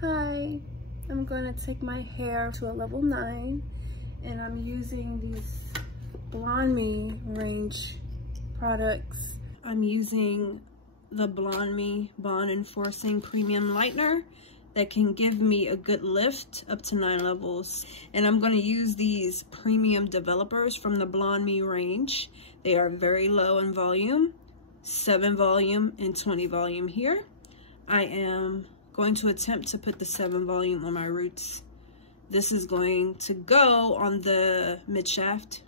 Hi, I'm going to take my hair to a level 9 and I'm using these Blonde Me range products. I'm using the Blonde Me Bond Enforcing Premium Lightener that can give me a good lift up to 9 levels. And I'm going to use these premium developers from the Blonde Me range. They are very low in volume, 7 volume and 20 volume here. I am going to attempt to put the 7 volume on my roots. This is going to go on the mid shaft,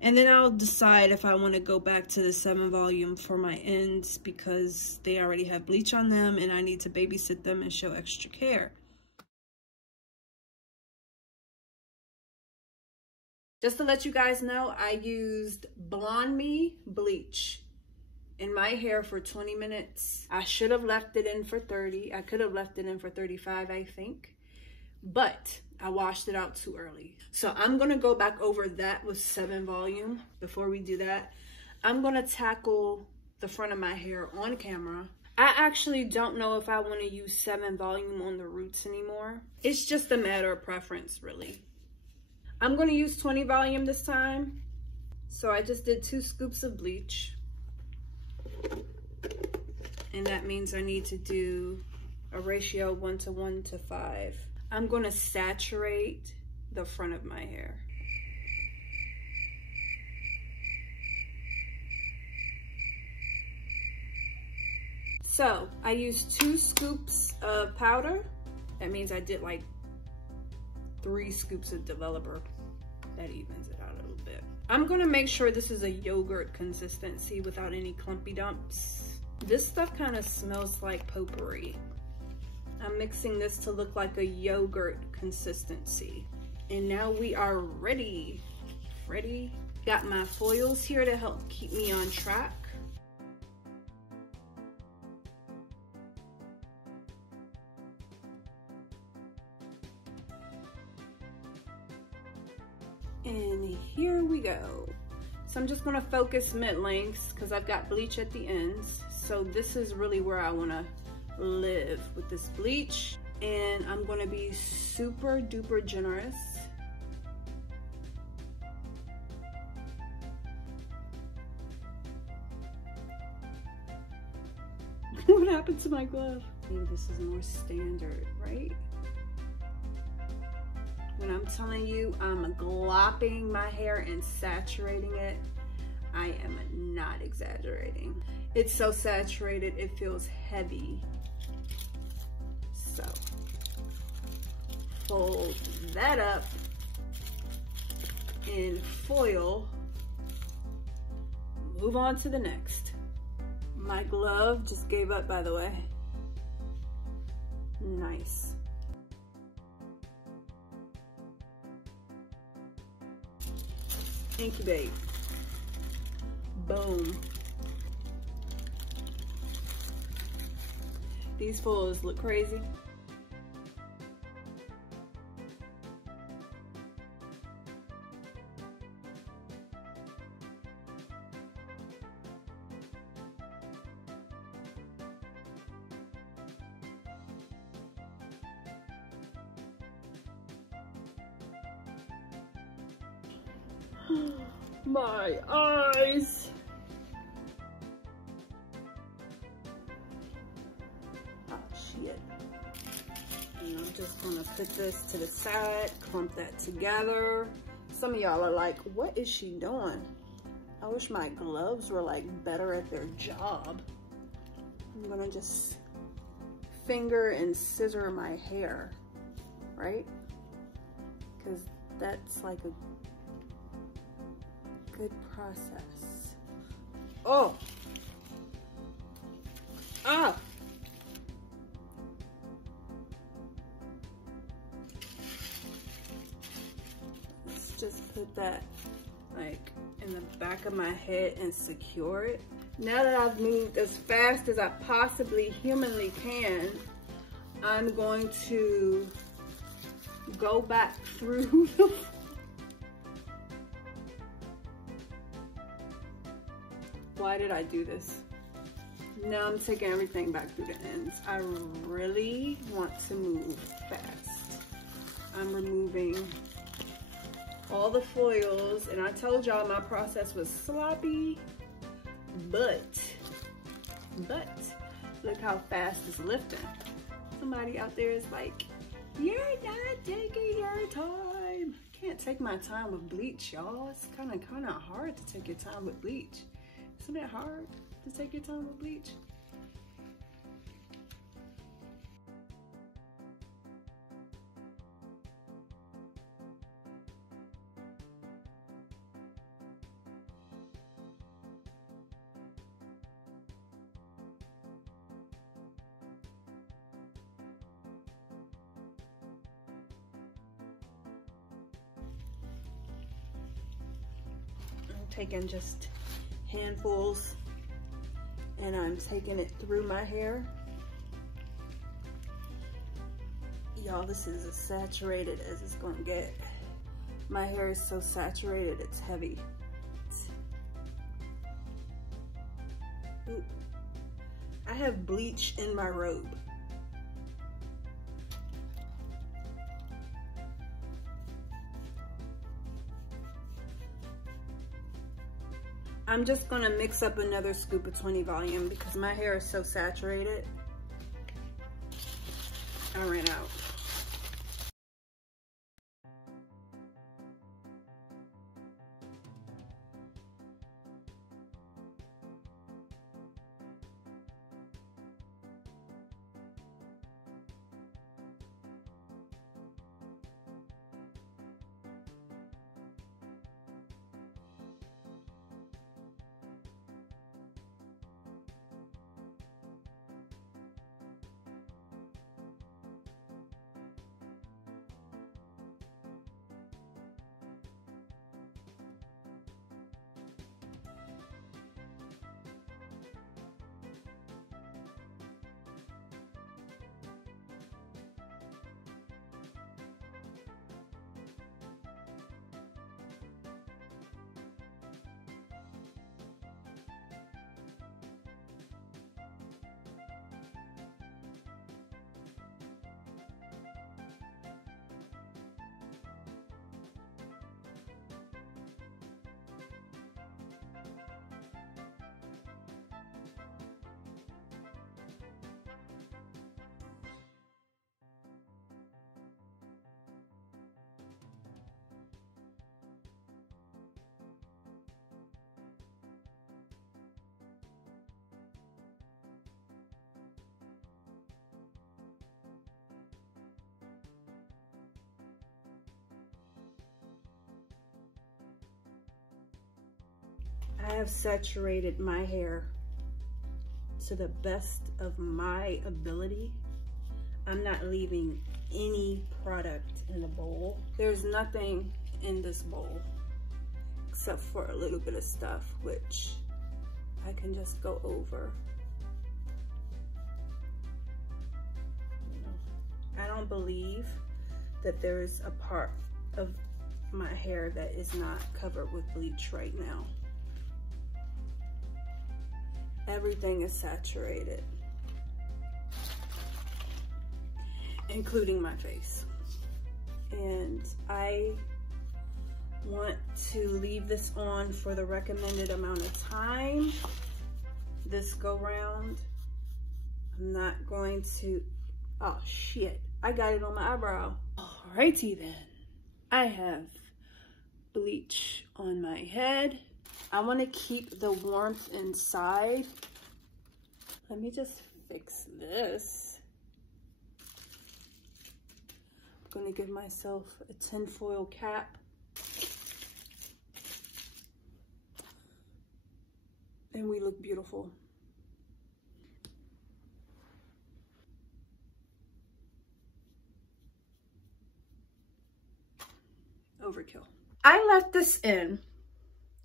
and then I'll decide if I want to go back to the 7 volume for my ends because they already have bleach on them and I need to babysit them and show extra care. Just to let you guys know, I used Blonde Me bleach in my hair for 20 minutes. I should have left it in for 30. I could have left it in for 35, I think, but I washed it out too early. So I'm gonna go back over that with 7 volume. Before we do that, I'm gonna tackle the front of my hair on camera. I actually don't know if I wanna use 7 volume on the roots anymore. It's just a matter of preference, really. I'm gonna use 20 volume this time. So I just did 2 scoops of bleach. And that means I need to do a ratio 1 to 5. I'm going to saturate the front of my hair. So I used 2 scoops of powder. That means I did like 3 scoops of developer. That evens it out a little bit. I'm gonna make sure this is a yogurt consistency without any clumpy dumps. This stuff kind of smells like potpourri. I'm mixing this to look like a yogurt consistency. And now we are ready. Got my foils here to help keep me on track. And here we go. So I'm just gonna focus mid-lengths because I've got bleach at the ends. So this is really where I wanna live with this bleach. And I'm gonna be super duper generous. What happened to my glove? I think this is more standard, right? When I'm telling you I'm glopping my hair and saturating it, I am not exaggerating. It's so saturated, it feels heavy. So, fold that up in foil. Move on to the next. My glove just gave up, by the way. Nice. Incubate. Boom. These foils look crazy. My eyes. Oh shit. And I'm just gonna put this to the side, clump that together. Some of y'all are like, what is she doing? I wish my gloves were like better at their job. I'm gonna just finger and scissor my hair, right? Because that's like a good process. Oh! Ah! Let's just put that like in the back of my head and secure it. Now that I've moved as fast as I possibly humanly can, I'm going to go back through the Why did I do this? Now I'm taking everything back through the ends. I really want to move fast. I'm removing all the foils, and I told y'all my process was sloppy, but look how fast it's lifting. Somebody out there is like, you're not taking your time. Can't take my time with bleach, y'all. It's kind of hard to take your time with bleach. Isn't it hard to take your time with bleach? Taking just handfuls and I'm taking it through my hair. Y'all, this is as saturated as it's gonna get. My hair is so saturated, it's heavy. Ooh. I have bleach in my robe. I'm just gonna mix up another scoop of 20 volume because my hair is so saturated. I ran out. I have saturated my hair to the best of my ability. I'm not leaving any product in the bowl. There's nothing in this bowl except for a little bit of stuff, which I can just go over. You know, I don't believe that there's a part of my hair that is not covered with bleach right now. Everything is saturated, including my face. And I want to leave this on for the recommended amount of time this go round. I'm not going to, oh shit, I got it on my eyebrow. Alrighty then, I have bleach on my head. I want to keep the warmth inside. Let me just fix this. I'm going to give myself a tinfoil cap. And we look beautiful. Overkill. I left this in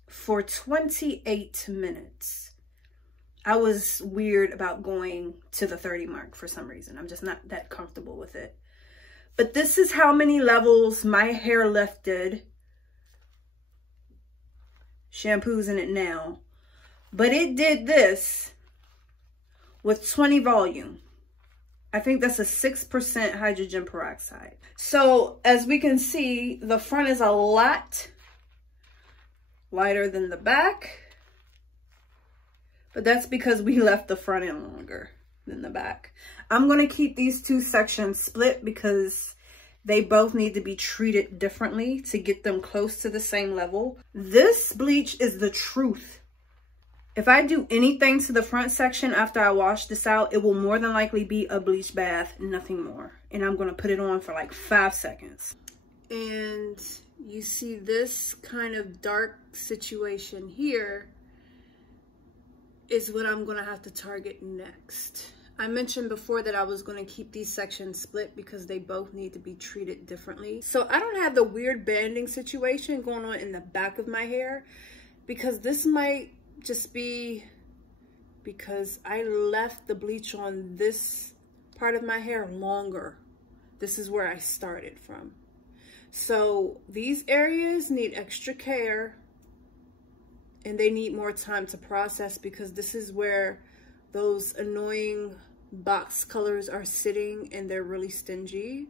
for 28 minutes. I was weird about going to the 30 mark for some reason. I'm just not that comfortable with it. But this is how many levels my hair lifted. Shampoo's in it now. But it did this with 20 volume. I think that's a 6% hydrogen peroxide. So as we can see, the front is a lot lighter than the back, but that's because we left the front in longer than the back. I'm going to keep these two sections split because they both need to be treated differently to get them close to the same level. This bleach is the truth. If I do anything to the front section after I wash this out, it will more than likely be a bleach bath, nothing more. And I'm going to put it on for like 5 seconds. And you see this kind of dark situation here is what I'm going to have to target next. I mentioned before that I was going to keep these sections split because they both need to be treated differently. So I don't have the weird banding situation going on in the back of my hair, because this might just be because I left the bleach on this part of my hair longer. This is where I started from. So these areas need extra care and they need more time to process, because this is where those annoying box colors are sitting and they're really stingy.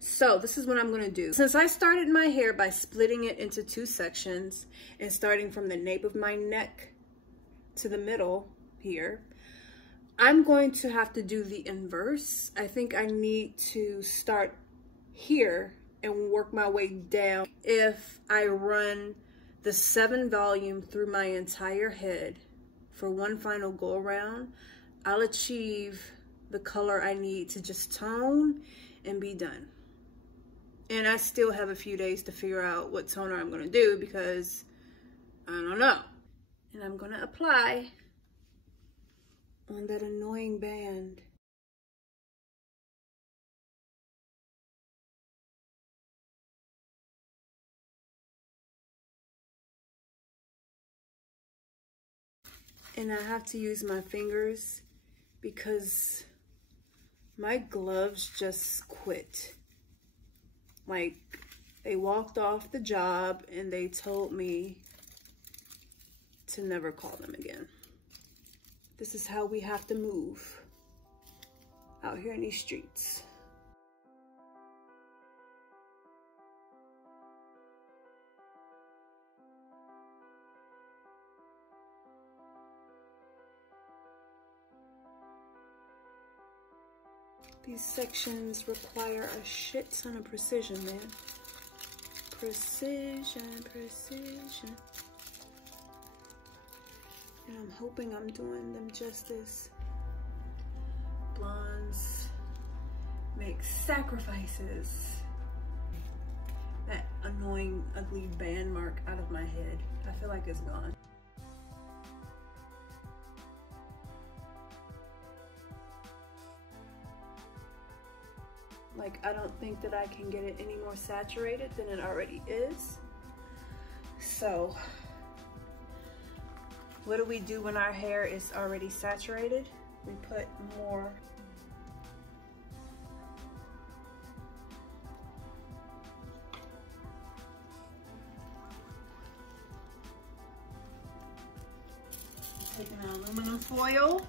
So this is what I'm gonna do. Since I started my hair by splitting it into 2 sections and starting from the nape of my neck to the middle here, I'm going to have to do the inverse. I think I need to start here and work my way down. If I run the 7 volume through my entire head for one final go around, I'll achieve the color I need to just tone and be done. And I still have a few days to figure out what toner I'm gonna do because I don't know. And I'm gonna apply on that annoying band. And I have to use my fingers because my gloves just quit. Like, they walked off the job and they told me to never call them again. This is how we have to move out here in these streets. These sections require a shit ton of precision, man. Precision, precision. And I'm hoping I'm doing them justice. Blondes make sacrifices. That annoying, ugly band mark out of my head. I feel like it's gone. Like, I don't think that I can get it any more saturated than it already is. So, what do we do when our hair is already saturated? We put more. Taking an aluminum foil.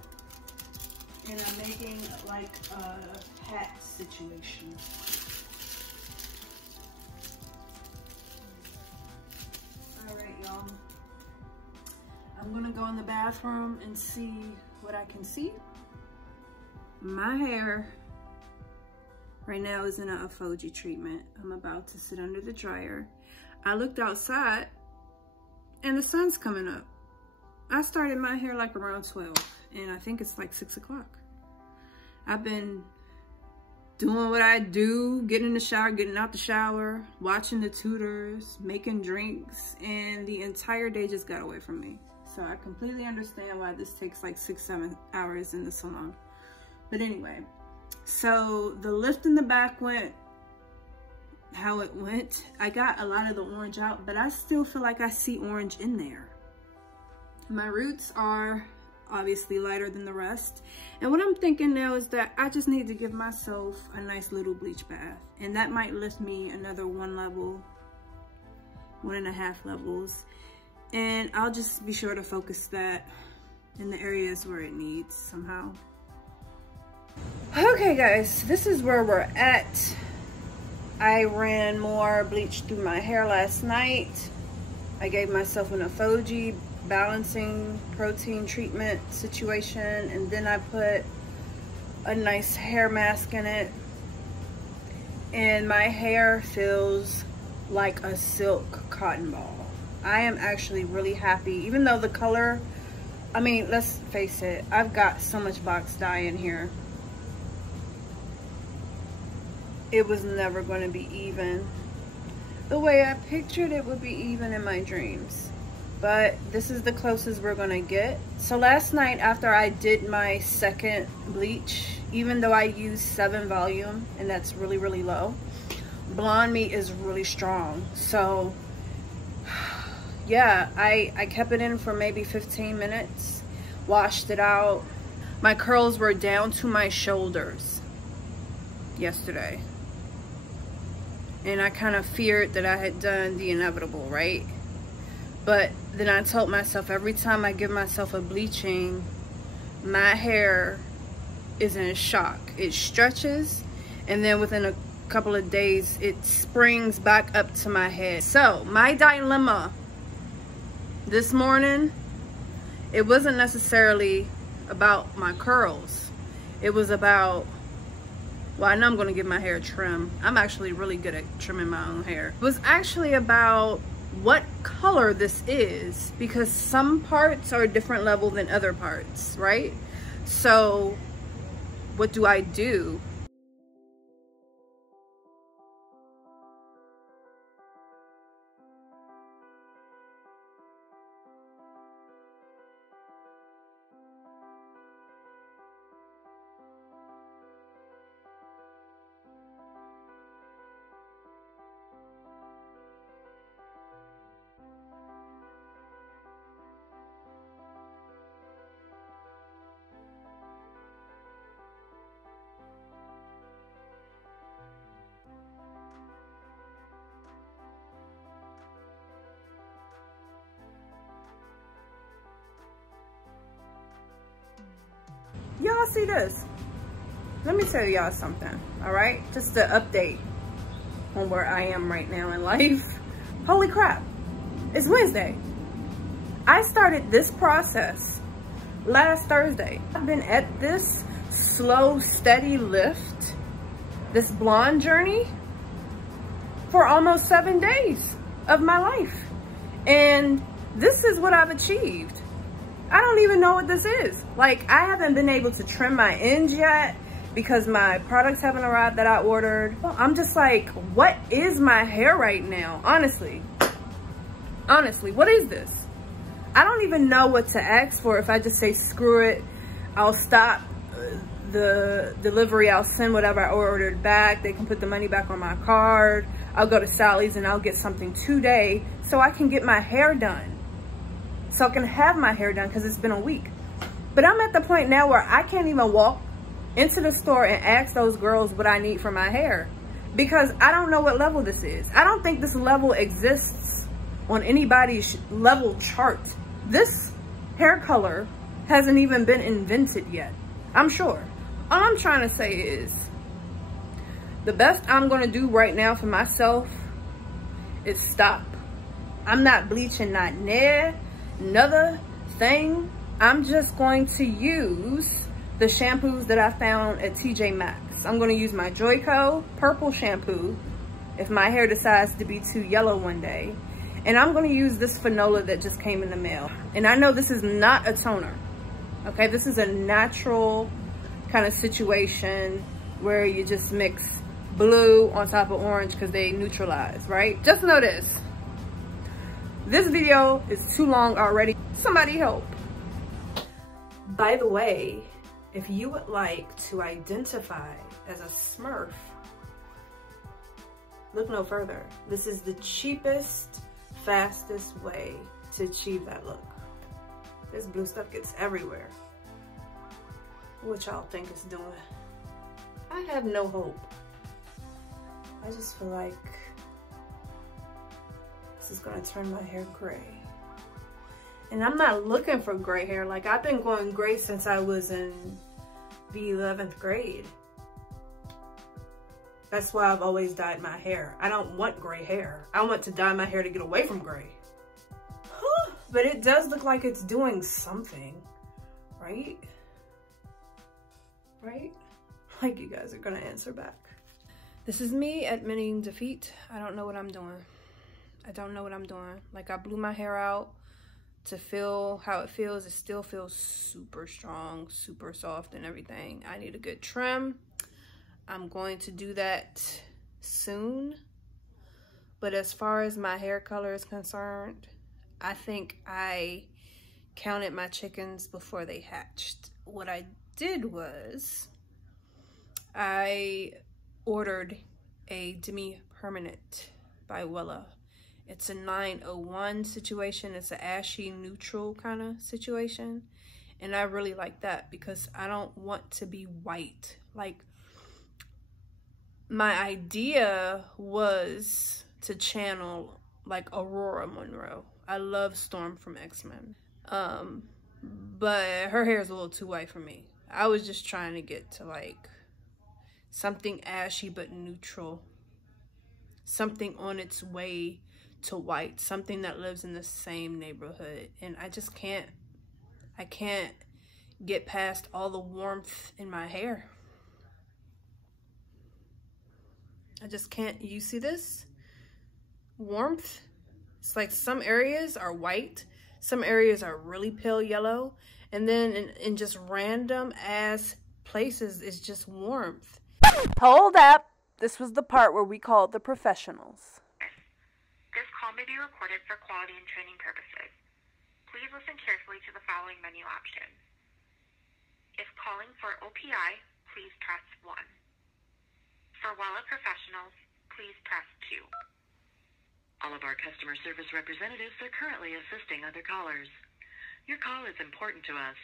And I'm making like a hat situation. All right, y'all. I'm gonna go in the bathroom and see what I can see. My hair right now is in a Fuji treatment. I'm about to sit under the dryer. I looked outside and the sun's coming up. I started my hair like around 12 and I think it's like 6 o'clock. I've been doing what I do, getting in the shower, getting out the shower, watching the tutors, making drinks, and the entire day just got away from me. So I completely understand why this takes like 6-7 hours in the salon. But anyway, so the lift in the back went how it went. I got a lot of the orange out, but I still feel like I see orange in there. My roots are obviously lighter than the rest. And what I'm thinking now is that I just need to give myself a nice little bleach bath. And that might lift me another 1 level, 1.5 levels. And I'll just be sure to focus that in the areas where it needs somehow. Okay guys, this is where we're at. I ran more bleach through my hair last night. I gave myself an Afoji balancing protein treatment situation, and then I put a nice hair mask in it, and my hair feels like a silk cotton ball. I am actually really happy, even though the color, I mean, let's face it, I've got so much box dye in here. It was never going to be even. The way I pictured it would be even in my dreams. But this is the closest we're going to get. So last night after I did my second bleach, even though I used 7 volume, and that's really, really low, Blonde Me is really strong. So yeah, I kept it in for maybe 15 minutes, washed it out. My curls were down to my shoulders yesterday. And I kind of feared that I had done the inevitable, right? But then I told myself, every time I give myself a bleaching, my hair is in shock. It stretches, and then within a couple of days, it springs back up to my head. So my dilemma this morning, it wasn't necessarily about my curls. It was about, well, I know I'm gonna give my hair a trim. I'm actually really good at trimming my own hair. It was actually about what color this is, because some parts are a different level than other parts, right? So what do I do? Y'all see this? Let me tell y'all something, all right? Just an update on where I am right now in life. Holy crap, it's Wednesday. I started this process last Thursday. I've been at this slow, steady lift, this blonde journey, for almost 7 days of my life. And this is what I've achieved. I don't even know what this is. Like, I haven't been able to trim my ends yet because my products haven't arrived that I ordered. I'm just like, what is my hair right now? Honestly, what is this? I don't even know what to ask for. If I just say, screw it, I'll stop the delivery, I'll send whatever I ordered back. They can put the money back on my card. I'll go to Sally's and I'll get something today so I can get my hair done. So I can have my hair done, because it's been a week. But I'm at the point now where I can't even walk into the store and ask those girls what I need for my hair, because I don't know what level this is. I don't think this level exists on anybody's level chart. This hair color hasn't even been invented yet, I'm sure. All I'm trying to say is, the best I'm gonna do right now for myself is stop. I'm not bleaching, not near another thing. I'm just going to use the shampoos that I found at TJ Maxx. I'm going to use my Joico purple shampoo if my hair decides to be too yellow one day. And I'm going to use this Fanola that just came in the mail. And I know this is not a toner, okay? This is a natural kind of situation where you just mix blue on top of orange because they neutralize, right? Just know this. This video is too long already. Somebody help. By the way, if you would like to identify as a Smurf, look no further. This is the cheapest, fastest way to achieve that look. This blue stuff gets everywhere. What y'all think it's doing? I have no hope. I just feel like this is gonna turn my hair gray. And I'm not looking for gray hair. Like, I've been going gray since I was in the 11th grade. That's why I've always dyed my hair. I don't want gray hair. I want to dye my hair to get away from gray. But it does look like it's doing something, right? Right? Like you guys are gonna answer back. This is me admitting defeat. I don't know what I'm doing. I don't know what I'm doing. Like, I blew my hair out to feel how it feels. It still feels super strong, super soft and everything. I need a good trim. I'm going to do that soon. But as far as my hair color is concerned, I think I counted my chickens before they hatched. What I did was I ordered a demi-permanent by Wella. It's a 901 situation. It's an ashy neutral kind of situation. And I really like that because I don't want to be white. Like, my idea was to channel like Aurora Monroe. I love Storm from X-Men. But her hair is a little too white for me. I was just trying to get to like something ashy but neutral. Something on its way to white. Something that lives in the same neighborhood. And I just can't get past all the warmth in my hair. I just can't. You see this? Warmth. It's like some areas are white, some areas are really pale yellow, and then in just random ass places it's just warmth. Hold up. This was the part where we called the professionals. This call may be recorded for quality and training purposes. Please listen carefully to the following menu options. If calling for OPI, please press 1. For Wella professionals, please press 2. All of our customer service representatives are currently assisting other callers. Your call is important to us.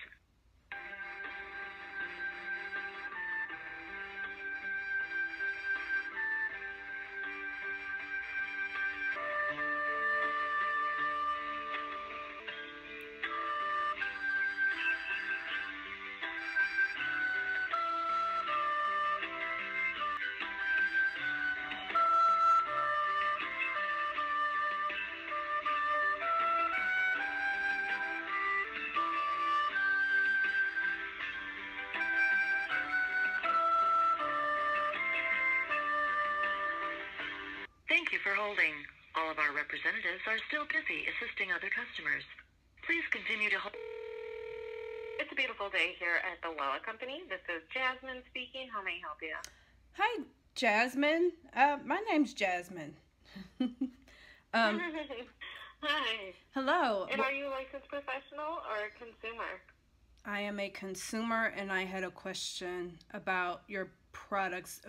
Thank you for holding. All of our representatives are still busy assisting other customers. Please continue to hold. It's a beautiful day here at the Wella Company. This is Jasmine speaking. How may I help you? Hi, Jasmine. My name's Jasmine. Hi. Hello. And are you a licensed professional or a consumer? I am a consumer, and I had a question about your products,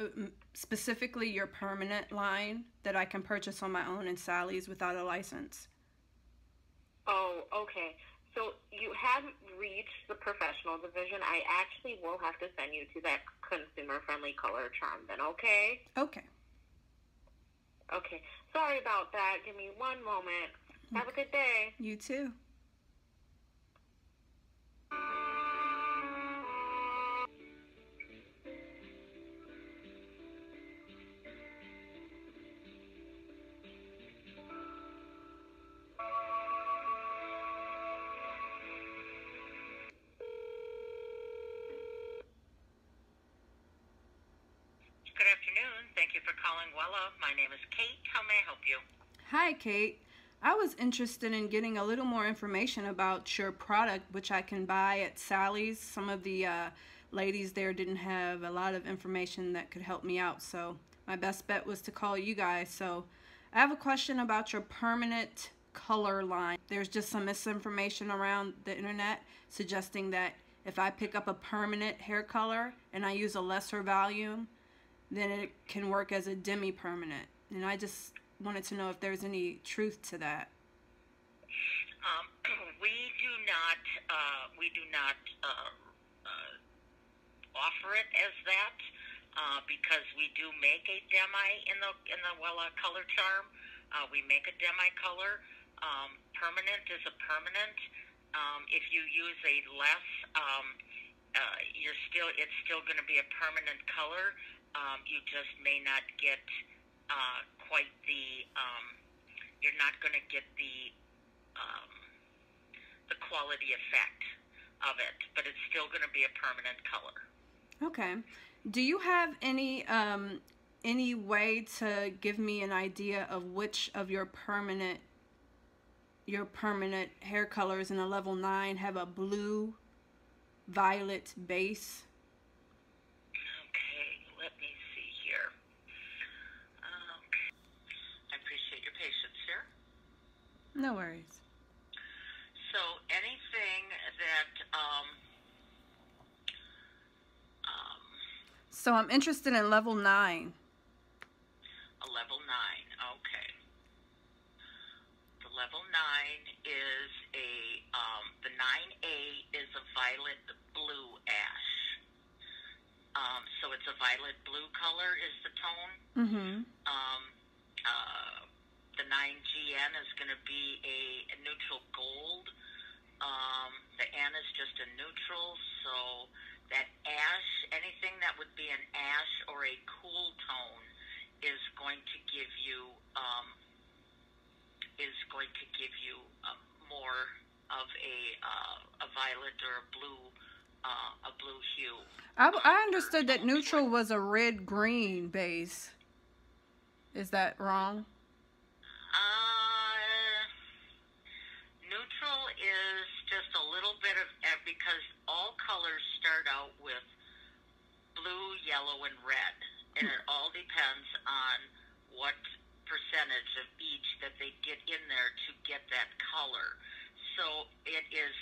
specifically your permanent line that I can purchase on my own in Sally's without a license. Oh, okay. So you haven't reached the professional division. I actually will have to send you to that consumer-friendly color charm then, okay? Okay. Okay. Sorry about that. Give me one moment. Have a good day. You too. Good afternoon. Thank you for calling Wella. My name is Kate. How may I help you? Hi, Kate. I was interested in getting a little more information about your product, which I can buy at Sally's. Some of the ladies there didn't have a lot of information that could help me out, so my best bet was to call you guys. So I have a question about your permanent color line. There's just some misinformation around the internet suggesting that if I pick up a permanent hair color and I use a lesser volume, then it can work as a demi-permanent. And I just wanted to know if there's any truth to that. We do not offer it as that because we do make a demi in the Wella color charm. We make a demi color. Permanent is a permanent. If you use a less it's still going to be a permanent color. You just may not get quite the, you're not going to get the quality effect of it, but it's still going to be a permanent color. Okay. Do you have any way to give me an idea of which of your permanent hair colors in a level 9 have a blue violet base? Okay, let me see here. Okay. I appreciate your patience here. No worries. So anything that so I'm interested in level 9. A level 9, okay. The level 9 is the 9A is a violet blue ash. So it's a violet blue color is the tone. Mm-hmm. The 9GN is going to be a neutral gold. The N is just a neutral, so that ash, anything that would be an ash or a cool tone is going to give you more of a violet or a blue hue. I understood that neutral was a red-green base. Is that wrong? Neutral is just a little bit of, because all colors start out with blue, yellow, and red, and it all depends on what percentage of each that they get in there to get that color. So it is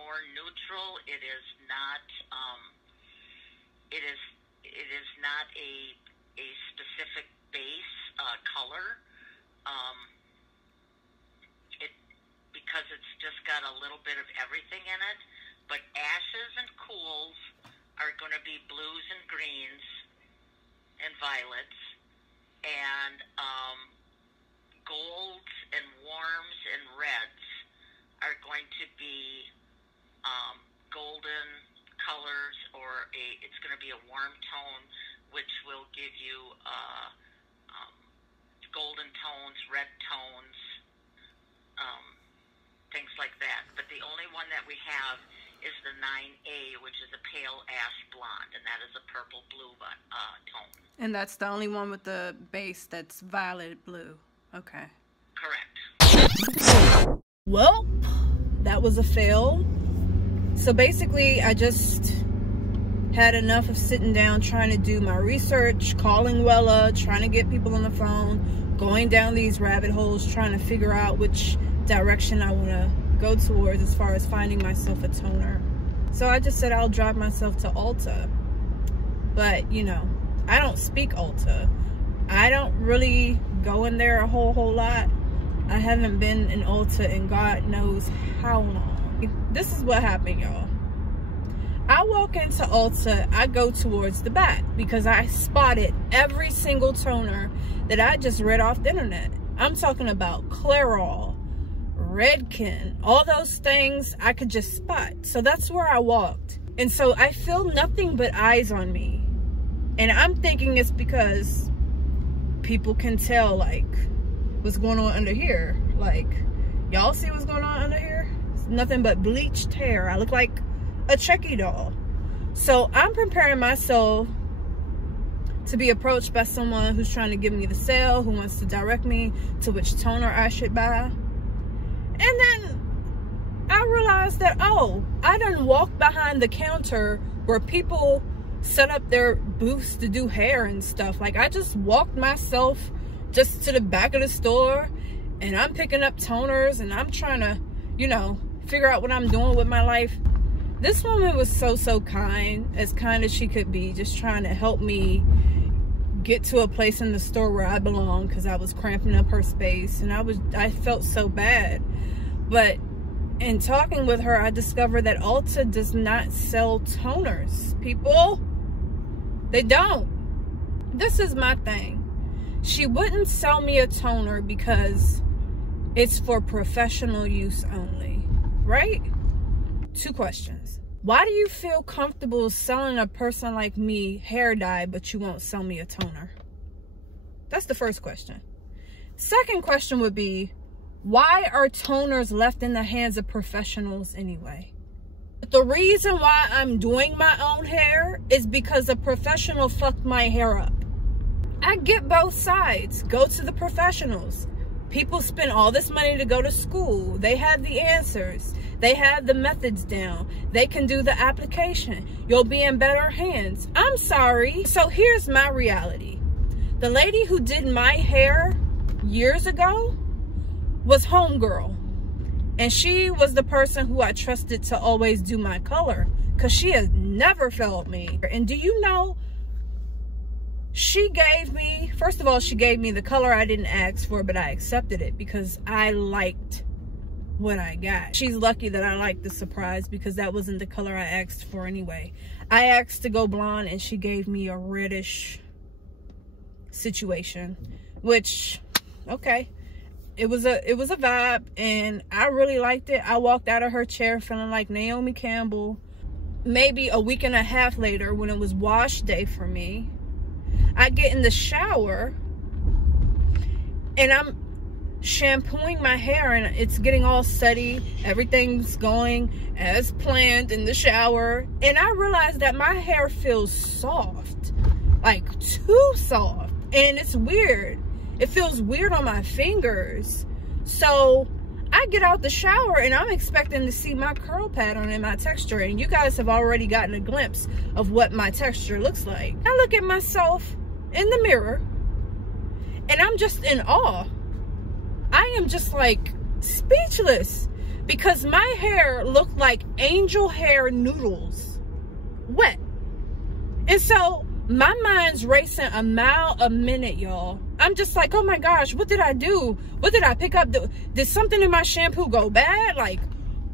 more neutral. It is not a specific base color. Because it's just got a little bit of everything in it. But ashes and cools are going to be blues and greens and violets, and golds and warms and reds are going to be golden colors, or it's going to be a warm tone, which will give you golden tones, red tones, things like that. But the only one that we have is the 9A, which is a pale ash blonde, and that is a purple blue tone. And that's the only one with the base that's violet blue. Okay. Correct. Well, that was a fail. So basically, I just had enough of sitting down trying to do my research, calling Wella, trying to get people on the phone, going down these rabbit holes, trying to figure out which direction I want to go towards as far as finding myself a toner. So I just said I'll drive myself to Ulta. But, you know, I don't speak Ulta. I don't really go in there a whole lot. I haven't been in Ulta in God knows how long. This is what happened, y'all. I walk into Ulta, I go towards the back because I spotted every single toner that I just read off the internet. I'm talking about Clairol, Redken, all those things I could just spot. So that's where I walked. And so I feel nothing but eyes on me. And I'm thinking it's because people can tell, like, what's going on under here. Like, y'all see what's going on under here? It's nothing but bleached hair. I look like a Chucky doll. So I'm preparing myself to be approached by someone who's trying to give me the sale, who wants to direct me to which toner I should buy. And then I realized that, oh, I done walked behind the counter where people set up their booths to do hair and stuff. Like, I just walked myself just to the back of the store, and I'm picking up toners, and I'm trying to, you know, figure out what I'm doing with my life. This woman was so kind as she could be, just trying to help me get to a place in the store where I belong, because I was cramping up her space, and I felt so bad. But in talking with her, I discovered that Ulta does not sell toners, people. They don't. This is my thing. She wouldn't sell me a toner because it's for professional use only, right? 2 questions. Why do you feel comfortable selling a person like me hair dye, but you won't sell me a toner? That's the first question. Second question would be, why are toners left in the hands of professionals anyway? The reason why I'm doing my own hair is because a professional fucked my hair up. I get both sides. Go to the professionals. People spend all this money to go to school. They have the answers. They have the methods down. They can do the application. You'll be in better hands. I'm sorry. So here's my reality. The lady who did my hair years ago was homegirl. And she was the person who I trusted to always do my color, because she has never failed me. And do you know, she gave me, first of all, she gave me the color I didn't ask for, but I accepted it because I liked what I got. She's lucky that I liked the surprise, because that wasn't the color I asked for anyway. I asked to go blonde and she gave me a reddish situation, which, okay. It was a vibe, and I really liked it. I walked out of her chair feeling like Naomi Campbell. Maybe a week and a half later, when it was wash day for me, I get in the shower and I'm shampooing my hair, and it's getting all steady. Everything's going as planned in the shower, and I realized that my hair feels soft, like too soft, and it's weird. It feels weird on my fingers. So I get out the shower and I'm expecting to see my curl pattern and my texture. And you guys have already gotten a glimpse of what my texture looks like. I look at myself in the mirror and I'm just in awe. I am just like speechless, because my hair looked like angel hair noodles, wet. And so my mind's racing a mile a minute, y'all. I'm just like, oh my gosh, what did I do? What did I pick up? Did something in my shampoo go bad? Like,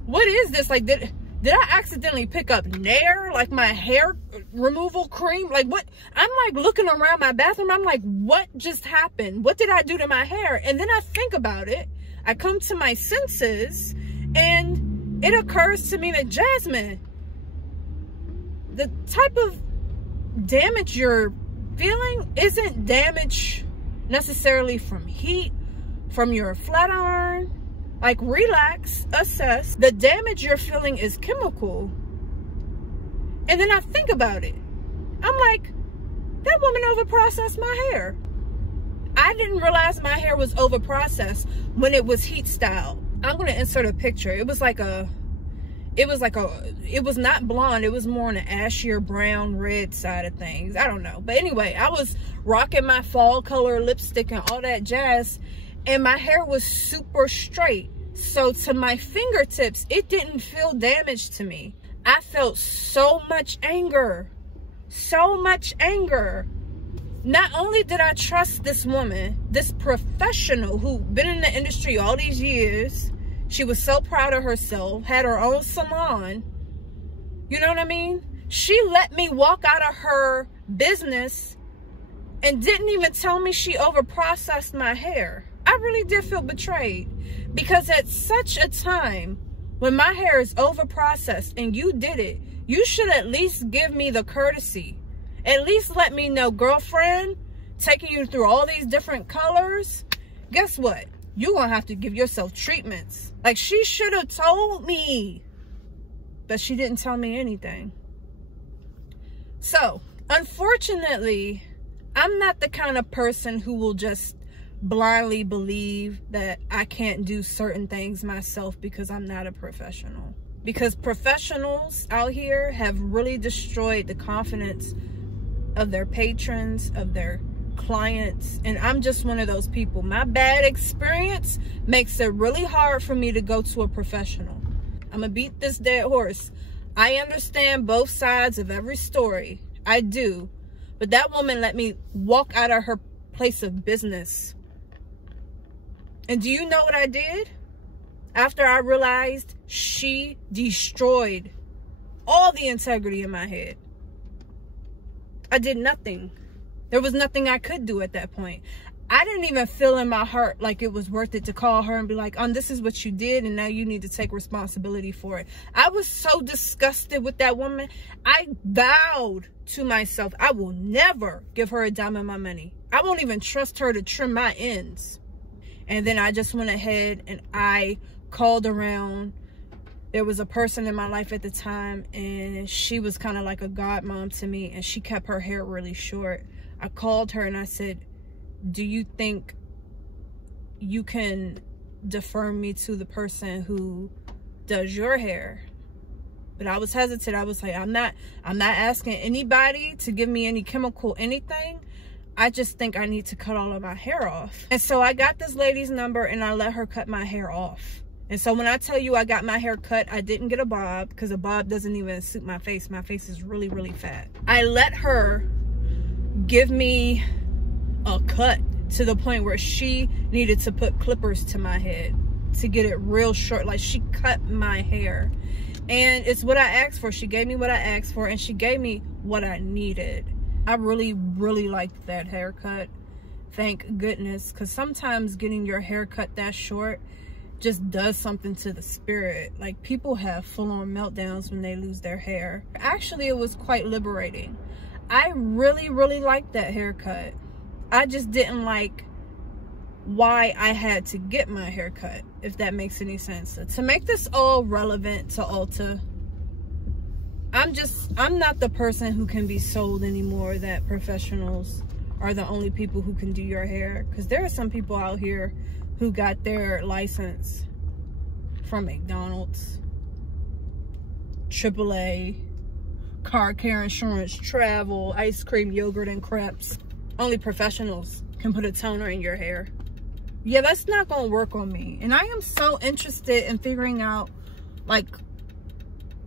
what is this? Like, did I accidentally pick up Nair, like my hair removal cream? Like, what? I'm like looking around my bathroom. I'm like, what just happened? What did I do to my hair? And then I think about it. I come to my senses, and it occurs to me that, Jasmine, the type of damage you're feeling isn't damage necessarily from heat, from your flat iron. Like, relax, assess. The damage you're feeling is chemical. And then I think about it. I'm like, that woman overprocessed my hair. I didn't realize my hair was overprocessed when it was heat styled. I'm gonna insert a picture. It was not blonde. It was more on the ashier brown red side of things. I don't know. But anyway, I was rocking my fall color lipstick and all that jazz, and my hair was super straight. So to my fingertips, it didn't feel damaged to me. I felt so much anger. So much anger. Not only did I trust this woman, this professional who been in the industry all these years, she was so proud of herself, had her own salon. You know what I mean? She let me walk out of her business and didn't even tell me she overprocessed my hair. I really did feel betrayed, because at such a time when my hair is overprocessed and you did it, you should at least give me the courtesy. At least let me know, girlfriend, taking you through all these different colors, guess what? You're gonna have to give yourself treatments. Like, she should have told me, but she didn't tell me anything. So, unfortunately, I'm not the kind of person who will just blindly believe that I can't do certain things myself because I'm not a professional. Because professionals out here have really destroyed the confidence of their patrons, of their clients, and I'm just one of those people. My bad experience makes it really hard for me to go to a professional. I'm gonna beat this dead horse. I understand both sides of every story. I do. But that woman let me walk out of her place of business. And do you know what I did? After I realized she destroyed all the integrity in my head, I did nothing. There was nothing I could do at that point. I didn't even feel in my heart like it was worth it to call her and be like, this is what you did and now you need to take responsibility for it. I was so disgusted with that woman. I vowed to myself, I will never give her a dime of my money. I won't even trust her to trim my ends. And then I just went ahead and I called around. There was a person in my life at the time, and she was kind of like a godmom to me, and she kept her hair really short. I called her and I said, do you think you can defer me to the person who does your hair? But I was hesitant. I was like, I'm not asking anybody to give me any chemical anything. I just think I need to cut all of my hair off. And so I got this lady's number and I let her cut my hair off. And so when I tell you I got my hair cut, I didn't get a bob because a bob doesn't even suit my face. My face is really, really fat. I let her give me a cut to the point where she needed to put clippers to my head to get it real short. Like, she cut my hair. And it's what I asked for. She gave me what I asked for, and she gave me what I needed. I really, really liked that haircut. Thank goodness. Because sometimes getting your hair cut that short just does something to the spirit. Like, people have full-on meltdowns when they lose their hair. Actually, it was quite liberating. I really, really liked that haircut. I just didn't like why I had to get my hair cut, if that makes any sense. To make this all relevant to Ulta, I'm not the person who can be sold anymore that professionals are the only people who can do your hair. Because there are some people out here who got their license from McDonald's, AAA, car care insurance, travel, ice cream, yogurt, and crepes. Only professionals can put a toner in your hair. Yeah, that's not gonna work on me. And I am so interested in figuring out, like,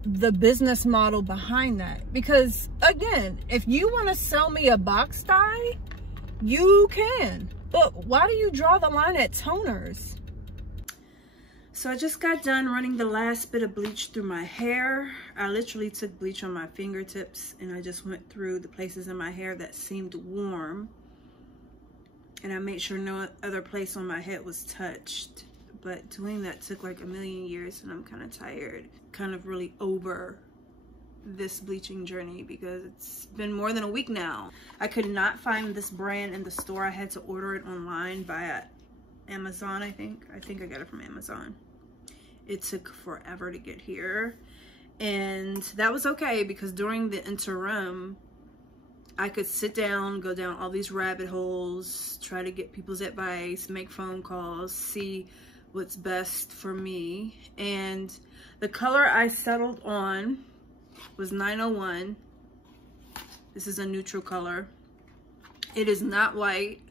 the business model behind that. Because, again, if you want to sell me a box dye, you can. But why do you draw the line at toners? So I just got done running the last bit of bleach through my hair. I literally took bleach on my fingertips and I just went through the places in my hair that seemed warm. And I made sure no other place on my head was touched. But doing that took like a million years and I'm kind of tired. Kind of really over this bleaching journey because it's been more than a week now. I could not find this brand in the store. I had to order it online via Amazon, I think. I think I got it from Amazon. It took forever to get here. And that was okay because during the interim, I could sit down, go down all these rabbit holes, try to get people's advice, make phone calls, see what's best for me. And the color I settled on was 901. This is a neutral color. It is not white.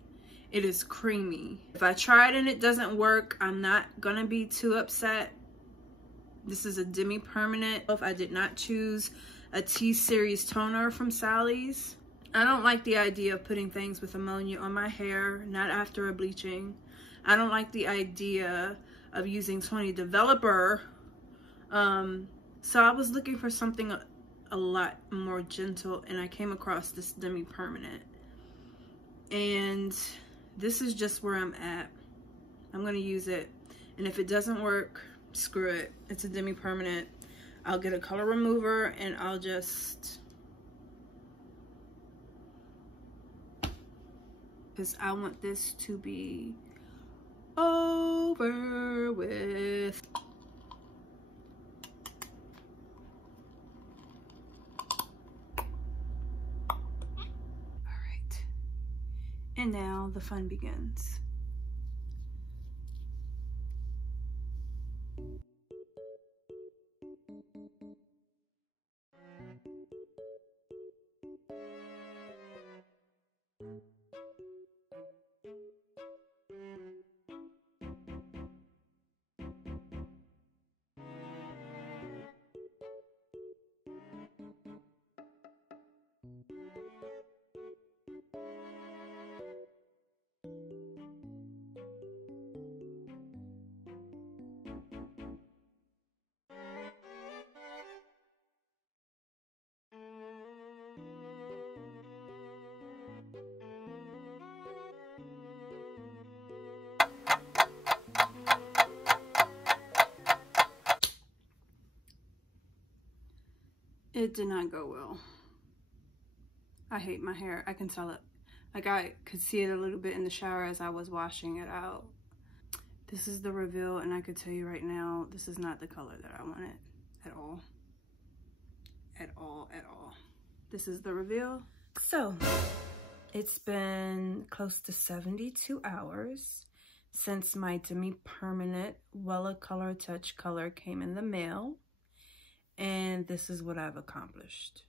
It is creamy. If I try it and it doesn't work, I'm not gonna be too upset. This is a demi-permanent. I did not choose a T-Series toner from Sally's. I don't like the idea of putting things with ammonia on my hair, not after a bleaching. I don't like the idea of using 20 Developer. So I was looking for something a lot more gentle, and I came across this demi-permanent. And this is just where I'm at. I'm gonna use it. And if it doesn't work, screw it. It's a demi-permanent. I'll get a color remover and I'll just, because I want this to be over with. All right. And now the fun begins. It did not go well. I hate my hair. I can tell it. Like, I could see it a little bit in the shower as I was washing it out. This is the reveal, and I could tell you right now, this is not the color that I wanted at all. At all, at all. This is the reveal. So, it's been close to 72 hours since my demi-permanent Wella Color Touch color came in the mail. And this is what I've accomplished.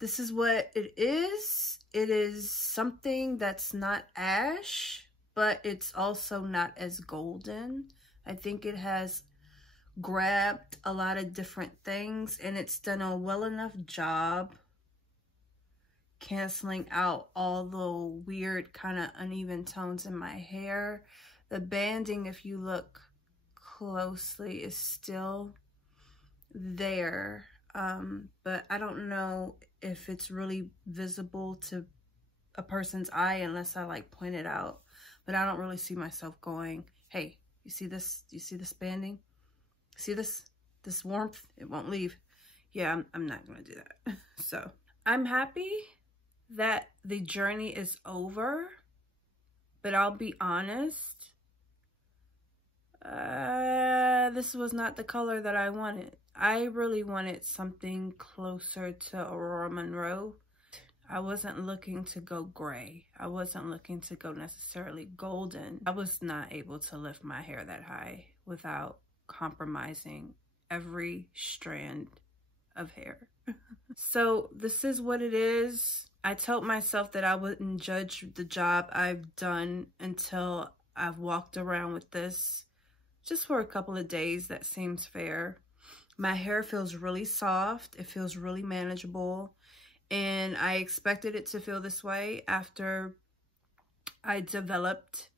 This is what it is. It is something that's not ash, but it's also not as golden. I think it has grabbed a lot of different things, and it's done a well enough job canceling out all the weird kind of uneven tones in my hair. The banding, if you look closely, is still there, but I don't know if it's really visible to a person's eye unless I like point it out. But I don't really see myself going, hey, you see this? You see this banding? See this warmth? It won't leave. Yeah, I'm not gonna do that. So I'm happy that the journey is over, but I'll be honest, this was not the color that I wanted. I really wanted something closer to Aurora Monroe. I wasn't looking to go gray. I wasn't looking to go necessarily golden. I was not able to lift my hair that high without compromising every strand of hair. So this is what it is. I told myself that I wouldn't judge the job I've done until I've walked around with this just for a couple of days. That seems fair. My hair feels really soft. It feels really manageable. And I expected it to feel this way after I developed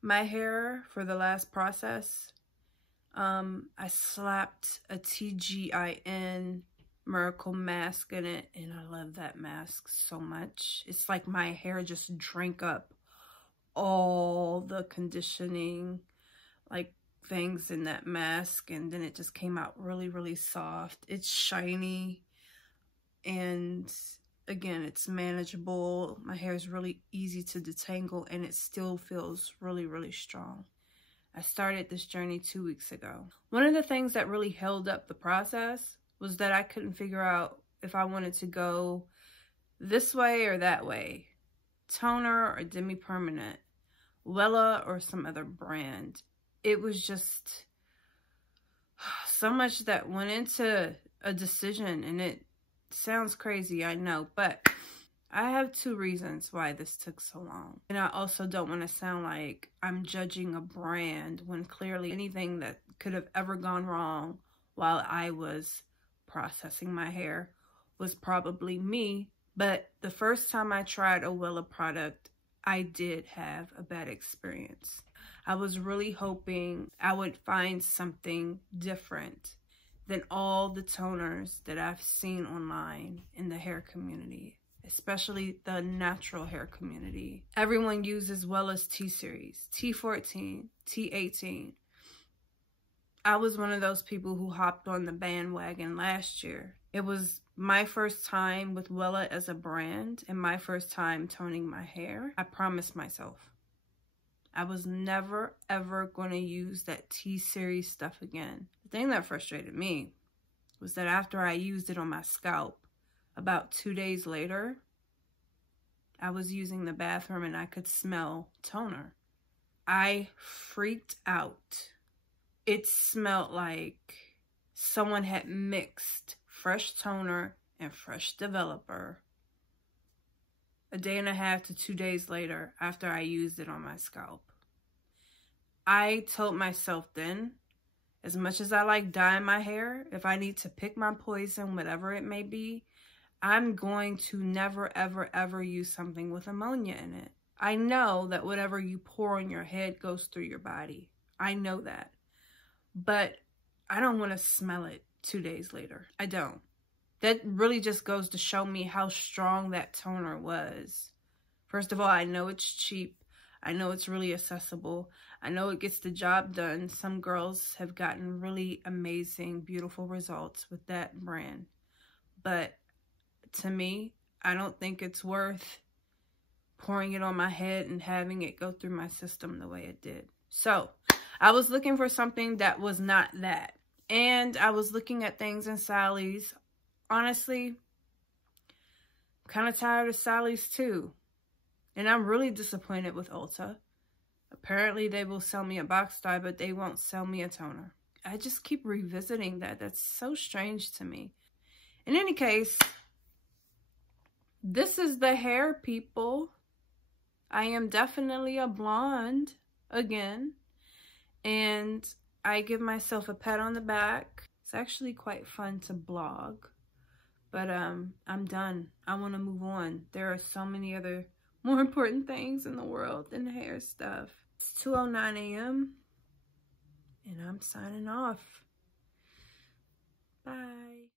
my hair for the last process. I slapped a TGIN Miracle mask in it, and I love that mask so much. It's like my hair just drank up all the conditioning, like, things in that mask, and then it just came out really, really soft. It's shiny, and again, it's manageable. My hair is really easy to detangle, and it still feels really, really strong. I started this journey 2 weeks ago. One of the things that really held up the process was that I couldn't figure out if I wanted to go this way or that way. Toner or demi-permanent. Wella or some other brand. It was just so much that went into a decision, and it sounds crazy, I know, but I have 2 reasons why this took so long. And I also don't want to sound like I'm judging a brand when clearly anything that could have ever gone wrong while I was processing my hair was probably me. But the first time I tried a Wella product, I did have a bad experience. I was really hoping I would find something different than all the toners that I've seen online in the hair community, especially the natural hair community. Everyone uses Wella's T-Series, T14, T18. I was one of those people who hopped on the bandwagon last year. It was my first time with Wella as a brand and my first time toning my hair. I promised myself I was never, ever going to use that T-Series stuff again. The thing that frustrated me was that after I used it on my scalp, about 2 days later, I was using the bathroom and I could smell toner. I freaked out. It smelled like someone had mixed fresh toner and fresh developer a day and a half to 2 days later after I used it on my scalp. I told myself then, as much as I like dyeing my hair, if I need to pick my poison, whatever it may be, I'm going to never, ever, ever use something with ammonia in it. I know that whatever you pour on your head goes through your body. I know that. But I don't want to smell it 2 days later. I don't. That really just goes to show me how strong that toner was. First of all, I know it's cheap. I know it's really accessible. I know it gets the job done. Some girls have gotten really amazing, beautiful results with that brand. but to me, I don't think it's worth pouring it on my head and having it go through my system the way it did. So I was looking for something that was not that. And I was looking at things in Sally's. Honestly, I'm kind of tired of Sally's too. And I'm really disappointed with Ulta. Apparently they will sell me a box dye, but they won't sell me a toner. I just keep revisiting that. That's so strange to me. In any case, this is the hair, people. I am definitely a blonde again. And I give myself a pat on the back. It's actually quite fun to blog. But I'm done. I want to move on. There are so many other more important things in the world than hair stuff. It's 2:09 a.m. and I'm signing off. Bye.